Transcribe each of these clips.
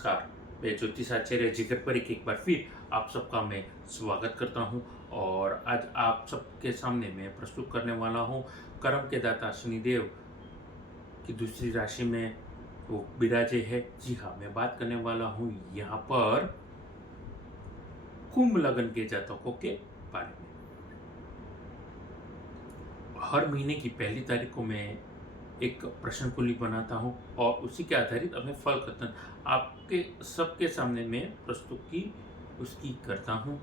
नमस्कार। मैं ज्योतिषाचार्य जिगर परिक एक बार फिर आप सबका मैं स्वागत करता हूं और आज आप सबके सामने मैं प्रस्तुत करने वाला हूं कर्म के दाता शनिदेव की दूसरी राशि में वो विराजे है। जी हाँ, मैं बात करने वाला हूं यहाँ पर कुंभ लग्न के जातकों के बारे में। हर महीने की पहली तारीख को मैं एक प्रश्न कुंडली बनाता हूँ और उसी के आधारित अपने फल कथन आपके सबके सामने मैं प्रस्तुत की उसकी करता हूँ।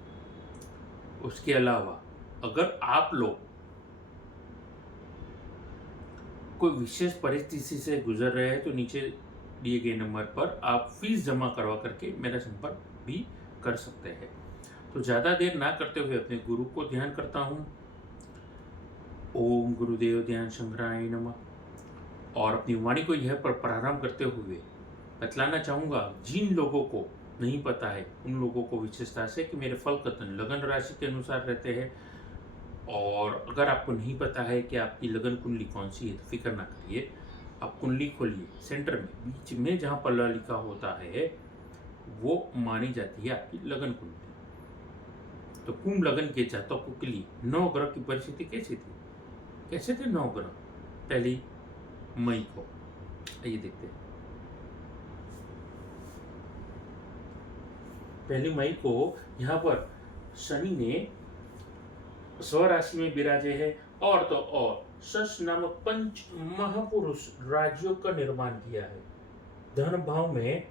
उसके अलावा अगर आप लोग कोई विशेष परिस्थिति से गुजर रहे हैं तो नीचे दिए गए नंबर पर आप फीस जमा करवा करके मेरा संपर्क भी कर सकते हैं। तो ज़्यादा देर ना करते हुए अपने गुरु को ध्यान करता हूँ। ओम गुरुदेव ध्यान शंकराय नमः। और अपनी वाणी को यह पर प्रारंभ करते हुए बतलाना चाहूँगा जिन लोगों को नहीं पता है उन लोगों को विशेषता से कि मेरे फल कथन लगन राशि के अनुसार रहते हैं। और अगर आपको नहीं पता है कि आपकी लगन कुंडली कौन सी है तो फिक्र ना करिए, आप कुंडली खोलिए, सेंटर में बीच में जहाँ पल्ला लिखा होता है वो मानी जाती है आपकी लगन कुंडली। तो कुंभ लगन के जातकों के लिए 9 ग्रह की परिस्थिति कैसे थे 9 ग्रह। पहली मई को आइए देखते हैं। पहली मई को यहाँ पर शनि ने स्वराशि में विराजे है और तो और शश नामक पंच महापुरुष राज्यों का निर्माण किया है। धन भाव में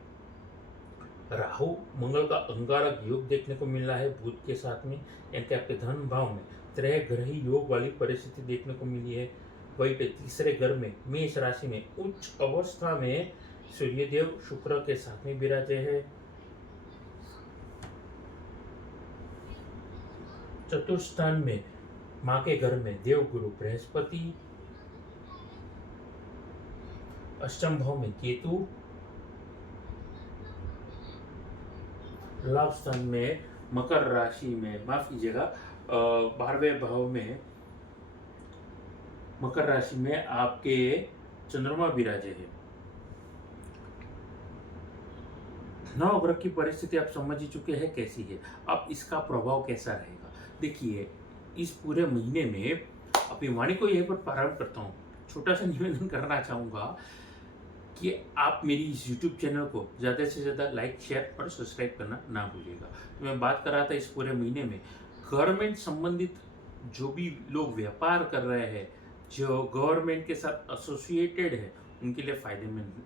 राहु मंगल का अंगारक योग देखने को मिल रहा है बुध के साथ में, यानी कि आपके धन भाव में त्रय ग्रही योग वाली परिस्थिति देखने को मिली है। वही पे तीसरे घर में मेष राशि में उच्च अवस्था में सूर्यदेव शुक्र के साथ में विराजे है। चतुर्थ स्थान में माँ के घर में देवगुरु बृहस्पति, अष्टम भाव में केतु, लाभ स्थान में मकर राशि में माफ कीजिएगा 12वें भाव में मकर राशि में आपके चंद्रमा विराजे है। 9 ग्रह की परिस्थिति आप समझ ही चुके हैं कैसी है। अब इसका प्रभाव कैसा रहेगा देखिए। इस पूरे महीने में अपनी वाणी को यहीं पर प्रारंभ करता हूँ। छोटा सा निवेदन करना चाहूँगा कि आप मेरी इस YouTube चैनल को ज़्यादा से ज़्यादा लाइक शेयर और सब्सक्राइब करना ना भूलिएगा। तो मैं बात कर रहा था इस पूरे महीने में गवर्नमेंट संबंधित जो भी लोग व्यापार कर रहे हैं, जो गवर्नमेंट के साथ एसोसिएटेड है, उनके लिए फायदेमंद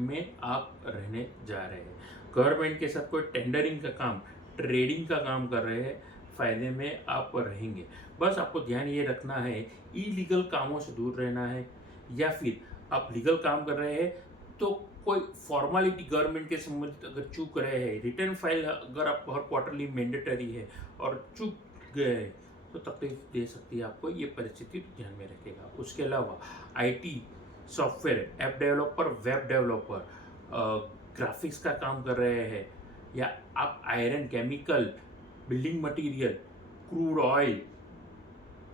में आप रहने जा रहे हैं। गवर्नमेंट के साथ कोई टेंडरिंग का काम, ट्रेडिंग का काम कर रहे हैं, फायदे में आप रहेंगे। बस आपको ध्यान ये रखना है इलीगल कामों से दूर रहना है, या फिर आप लीगल काम कर रहे हैं तो कोई फॉर्मेलिटी गवर्नमेंट के संबंधित अगर चूक रहे हैं, रिटर्न फाइल अगर आप हर क्वार्टरली मैंडेटरी है और चूक गए तो तकलीफ दे सकती है आपको, ये परिस्थिति ध्यान में रखेगा। उसके अलावा IT software, app developer, web developer, graphics का काम कर रहे हैं, या आप iron, chemical, building material, crude oil,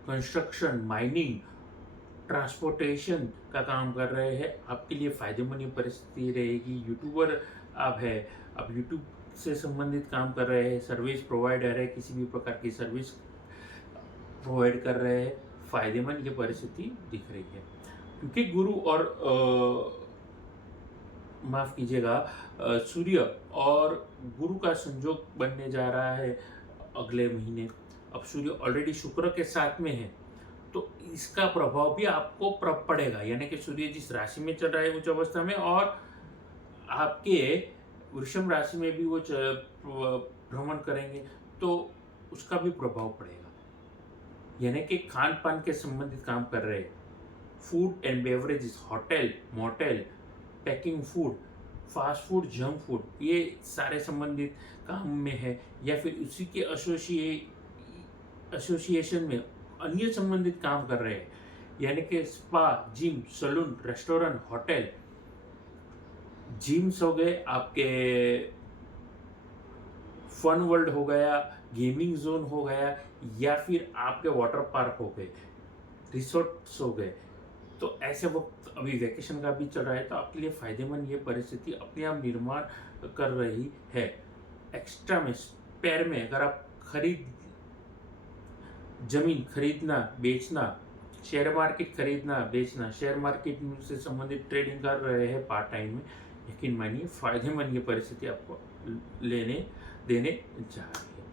construction, mining, transportation का काम कर रहे हैं, आपके लिए फायदेमंद परिस्थिति रहेगी। यूट्यूबर आप है, आप यूट्यूब से संबंधित काम कर रहे हैं, सर्विस प्रोवाइडर है, किसी भी प्रकार की सर्विस प्रोवाइड कर रहे हैं, फायदेमंद ये परिस्थिति दिख रही है। क्योंकि गुरु और माफ कीजिएगा सूर्य और गुरु का संयोग बनने जा रहा है अगले महीने। अब सूर्य ऑलरेडी शुक्र के साथ में है तो इसका प्रभाव भी आपको पड़ेगा, यानी कि सूर्य जिस राशि में चल रहा है उच्च अवस्था में और आपके वृषभ राशि में भी वो भ्रमण करेंगे तो उसका भी प्रभाव पड़ेगा। यानी कि खान पान के संबंधित काम कर रहे, food and beverages, hotel, motel, packing food, fast food, junk food, ये सारे संबंधित काम में है, या फिर उसी के एसोसिएशन में अन्य संबंधित काम कर रहे हैं, यानी कि spa, gym, salon, restaurant, hotel, gyms हो गए, आपके फन वर्ल्ड हो गया, गेमिंग जोन हो गया, या फिर आपके वाटर पार्क हो गए, रिसोर्ट्स हो गए, तो ऐसे वक्त अभी वैकेशन का भी चल रहा है, तो आपके लिए फायदेमंद ये परिस्थिति अपने आप निर्माण कर रही है। एक्स्ट्रा में स्पेयर में अगर आप जमीन खरीदना बेचना, शेयर मार्केट खरीदना बेचना, शेयर मार्केट से संबंधित ट्रेडिंग कर रहे हैं पार्ट टाइम में, यकीन मानिए फायदेमंद ये परिस्थिति आपको लेने देने जा रही है।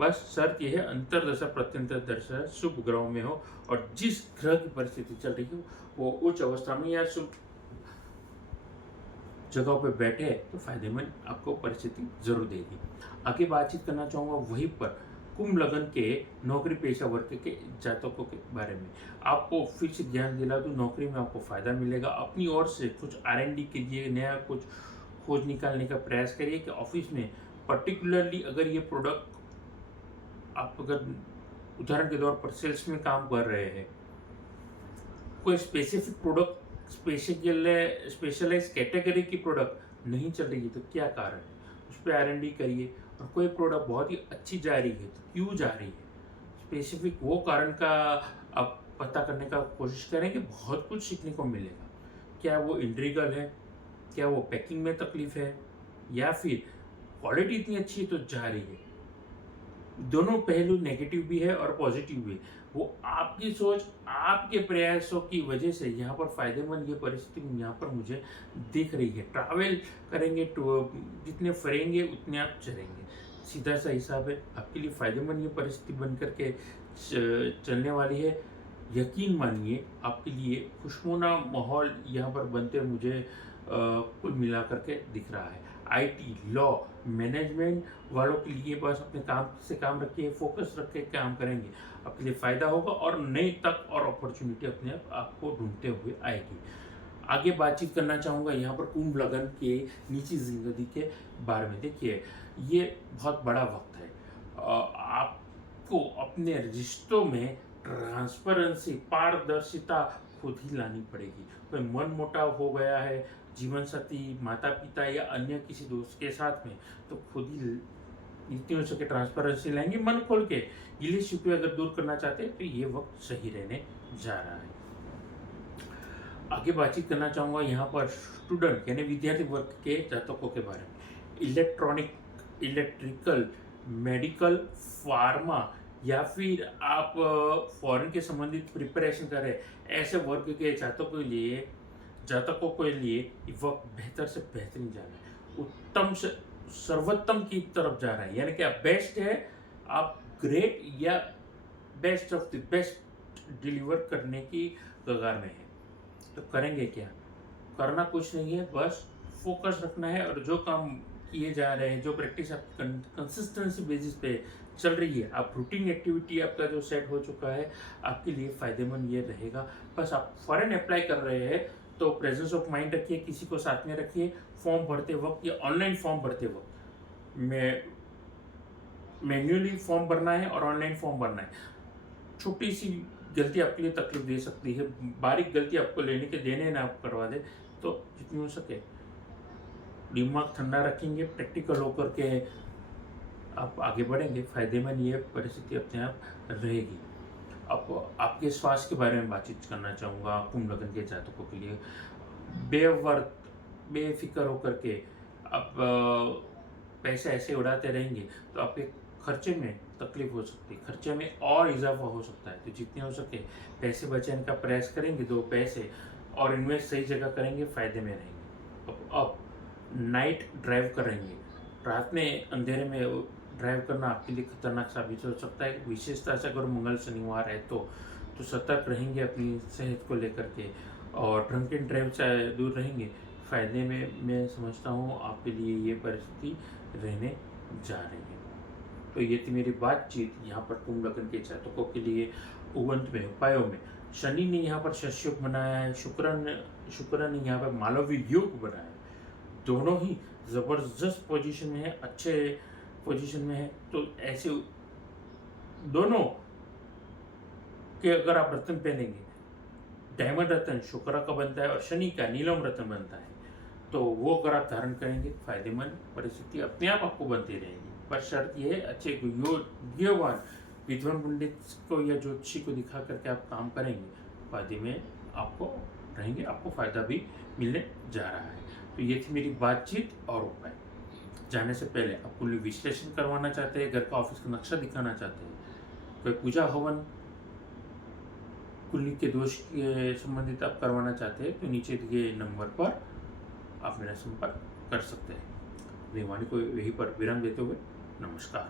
बस शर्त यह है अंतरदशा प्रत्यंतर दशा शुभ ग्रहों में हो और जिस ग्रह की परिस्थिति चल रही हो वो उच्च अवस्था में या शुभ जगहों पे बैठे है तो फायदेमंद आपको परिस्थिति जरूर देगी। आगे बातचीत करना चाहूँगा वहीं पर कुंभ लगन के नौकरी पेशा वर्ग के जातकों के बारे में। आपको फिर से ध्यान दिला दूं, नौकरी में आपको फायदा मिलेगा। अपनी ओर से कुछ R&D कीजिए, नया कुछ खोज निकालने का प्रयास करिए कि ऑफिस में पर्टिकुलरली अगर ये प्रोडक्ट आप अगर उदाहरण के तौर पर सेल्स में काम कर रहे हैं, कोई स्पेसिफिक प्रोडक्ट स्पेशलाइज कैटेगरी की प्रोडक्ट नहीं चल रही है तो क्या कारण है, उस पर R&D करिए। और कोई प्रोडक्ट बहुत ही अच्छी जा रही है तो क्यों जा रही है, स्पेसिफिक वो कारण का आप पता करने का कोशिश करेंगे, बहुत कुछ सीखने को मिलेगा। क्या वो इंट्रीगल है, क्या वो पैकिंग में तकलीफ है, या फिर क्वालिटी इतनी अच्छी है तो जा रही है। दोनों पहलू नेगेटिव भी है और पॉजिटिव भी। वो आपकी सोच, आपके प्रयासों की वजह से यहाँ पर फायदेमंद ये परिस्थिति यहाँ पर मुझे दिख रही है। ट्रैवल करेंगे तो जितने फरेंगे उतने आप चलेंगे, सीधा सा हिसाब है। आपके लिए फायदेमंद ये परिस्थिति बन करके चलने वाली है। यकीन मानिए आपके लिए खुशनुमा माहौल यहाँ पर बनते मुझे कुल मिला करके दिख रहा है। IT, लॉ, मैनेजमेंट वालों के लिए बस अपने काम से काम रखिए, फोकस रख के काम करेंगे, आपके लिए फ़ायदा होगा और नई तक और अपॉर्चुनिटी अपने आप आपको ढूंढते हुए आएगी। आगे बातचीत करना चाहूँगा यहाँ पर कुंभ लगन के निजी जिंदगी के बारे में। देखिए ये बहुत बड़ा वक्त है, आपको अपने रिश्तों में ट्रांसपेरेंसी, पारदर्शिता खुद ही लानी पड़ेगी। कोई मन मुटाव हो गया है जीवन साथी, माता पिता या अन्य किसी दोस्त के साथ में, तो खुद ही जितनी हो सके ट्रांसपेरेंसी लाएंगे, मन खोल के गिली शिकवे अगर दूर करना चाहते हैं तो ये वक्त सही रहने जा रहा है। आगे बातचीत करना चाहूँगा यहाँ पर स्टूडेंट यानी विद्यार्थी वर्ग के जातकों के बारे में। इलेक्ट्रॉनिक, इलेक्ट्रिकल, मेडिकल, फार्मा या फिर आप फॉरेन के संबंधित प्रिपरेशन कर रहे ऐसे वर्ग के जातकों के लिए वक्त बेहतर से बेहतरीन जा रहा है, उत्तम से सर्वोत्तम की तरफ जा रहा है। यानी कि आप बेस्ट है, आप ग्रेट या best of the best deliver करने की कगार में है। तो करेंगे क्या, करना कुछ नहीं है, बस फोकस रखना है और जो काम किए जा रहे हैं, जो प्रैक्टिस आप कंसिस्टेंसी बेसिस पे चल रही है, आप रूटीन एक्टिविटी आपका जो सेट हो चुका है, आपके लिए फायदेमंद ये रहेगा। बस आप फॉरेन अप्लाई कर रहे हैं तो प्रेजेंस ऑफ माइंड रखिए, किसी को साथ में रखिए। फॉर्म भरते वक्त या ऑनलाइन फॉर्म भरते वक्त मैन्युअली फॉर्म भरना है और ऑनलाइन फॉर्म भरना है। छोटी सी गलती आपके लिए तकलीफ दे सकती है, बारीक गलती आपको लेने के देने ना आप करवा दे, तो जितनी हो सके दिमाग ठंडा रखेंगे, प्रैक्टिकल होकर के आप आगे बढ़ेंगे, फायदेमंद ये परिस्थिति अपने आप रहेगी। अब आपके स्वास्थ्य के बारे में बातचीत करना चाहूँगा कुंभ लगन के जातकों के लिए। बेफिक्र होकर के आप पैसे ऐसे उड़ाते रहेंगे तो आपके खर्चे में तकलीफ हो सकती है, खर्चे में और इजाफा हो सकता है। तो जितने हो सके पैसे बचाने का प्रयास करेंगे, 2 पैसे और इन्वेस्ट सही जगह करेंगे, फायदे में रहेंगे। अब नाइट ड्राइव करेंगे, रात में अंधेरे में ड्राइव करना आपके लिए खतरनाक साबित हो सकता है। विशेषता से अगर मंगल शनिवार है तो सतर्क रहेंगे अपनी सेहत को लेकर के और ड्रंक एंड ड्राइव से दूर रहेंगे। फायदे में मैं समझता हूँ आपके लिए ये परिस्थिति रहने जा रही है। तो ये थी मेरी बातचीत यहाँ पर कुंभ लगन के जातकों के लिए। उगंत में उपायों में शनि ने यहाँ पर शशयोग बनाया है, शुक्र ने यहाँ पर मालवीय योग बनाया है, दोनों ही जबरदस्त पोजीशन में है, अच्छे पोजीशन में है। तो ऐसे दोनों के अगर आप रत्न पहनेंगे, डायमंड रत्न शुक्र का बनता है और शनि का नीलम रत्न बनता है, तो वो अगर आप धारण करेंगे फायदेमंद परिस्थिति अपने आप आपको बनती रहेगी। पर शर्त यह है अच्छे योगवान विद्वान पंडित को या ज्योतिषी को दिखा करके आप काम करेंगे, फायदे में आपको रहेंगे, आपको फ़ायदा भी मिलने जा रहा है। तो ये थी मेरी बातचीत और उपाय। जाने से पहले आप कुंडली विश्लेषण करवाना चाहते हैं, घर का ऑफिस का नक्शा दिखाना चाहते हैं, कोई पूजा हवन कुंडली के दोष के संबंधित आप करवाना चाहते हैं, तो नीचे दिए नंबर पर आप मेरा संपर्क कर सकते हैं। अपनी वाणी को यहीं पर विराम देते हुए नमस्कार।